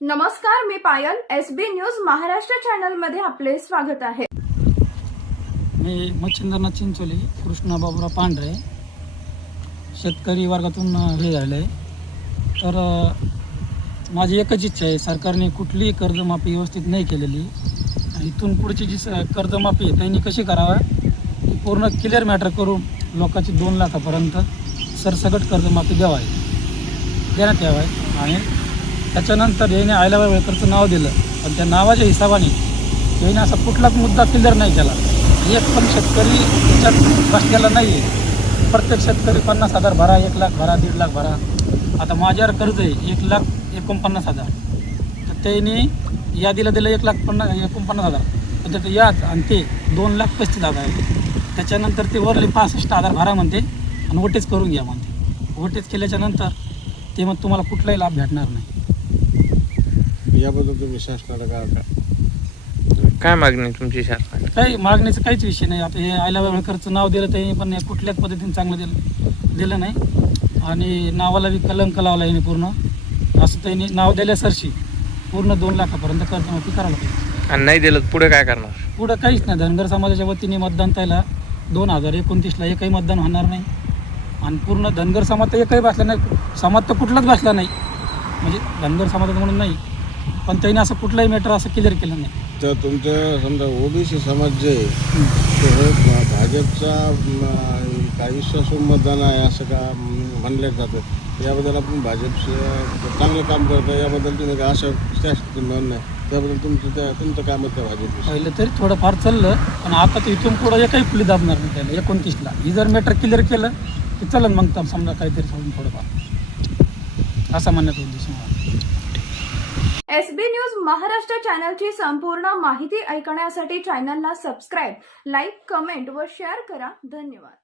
नमस्कार, मी पायल. SB news Maharashtra channel मध्ये आपले स्वागत आहे. मी मच्छिंद्रनाथ चिंचोली, कृष्णा बाबुराव पांढरे, शेतकरी वर्गातून हे झाले आहे. तर माझी एकच इच्छा आहे, सरकारने कुठलीही कर्जमाफी व्यवस्थित नाही केलेली. इथून पुढची जी कर्जमाफी आहे त्यांनी कशी करावं, ती पूर्ण क्लिअर मॅटर करून लोकांची 2 लाखापर्यंत सरसकट कर्जमाफी देण्यात यावं आहे. आणि त्याच्यानंतर याने आयला वेळकरचं नाव दिलं, पण त्या नावाच्या हिशोबाने याने असा कुठलाच मुद्दा क्लिअर नाही केला. एक पण शेतकरी त्याच्यात बसलेला नाही आहे. प्रत्येक शेतकरी 50,000 भरा, 1 लाख भरा, 1.5 लाख भरा. आता माझ्यावर कर्ज आहे 1,49,000. तर त्यांनी यादीला दिलं 1,49,000, पण त्याचं याद आणि ते 2,35,000 आहे. त्याच्यानंतर ते वरले 65,000 भरा म्हणते आणि वटेच करून घ्या म्हणते. वटेच केल्याच्यानंतर ते मग तुम्हाला कुठलाही लाभ भेटणार नाही. याबद्दल तुम्ही शासनाला काय मागणी तुमची शासनाला? काही मागणीचं काहीच विषय नाही. आता हे आयला वेळकरचं नाव दिलं त्यांनी, पण कुठल्याच पद्धतीने चांगलं दिलं नाही. आणि नावाला बी कलंक लावला याने पूर्ण. असं त्यांनी नाव दिल्यासरशी पूर्ण 2 लाखापर्यंत कर्जमाफी करायला पाहिजे. आणि नाही दिलं पुढे काय करणार? पुढं काहीच नाही. धनगर समाजाच्या वतीने मतदान त्याला 2029ला एकही मतदान होणार नाही. आणि पूर्ण धनगर समाज तर एकही बसला नाही. समाज तर कुठलाच बसला नाही, म्हणजे धनगर समाजात म्हणून नाही, पण त्यांनी असं कुठलाही मॅटर असं क्लिअर केलं नाही. तर तुमचं समजा ओबीसी समाज जे आहे तो हे भाजपचा काही विश्वासू मतदान आहे असं का म्हणलं जातं. याबद्दल आपण भाजपचं चांगलं काम करतो, याबद्दल तुम्ही काय असं शासन म्हणणं नाही, त्याबद्दल तुमचं काय मत आहे भाजप? पहिलं तरी थोडंफार चाललं, पण आता तर इथून पुढं एकही फुली दाबणार नाही त्याला. 29ला ही जर मॅटर क्लिअर केलं तर चलन, मग तर समजा काहीतरी सोडून थोडंफार असा म्हणण्याचा उद्देश मला. SB न्यूज महाराष्ट्र चॅनलची संपूर्ण माहिती ऐकण्यासाठी चॅनलला सबस्क्राईब, लाईक, कमेंट व शेअर करा. धन्यवाद.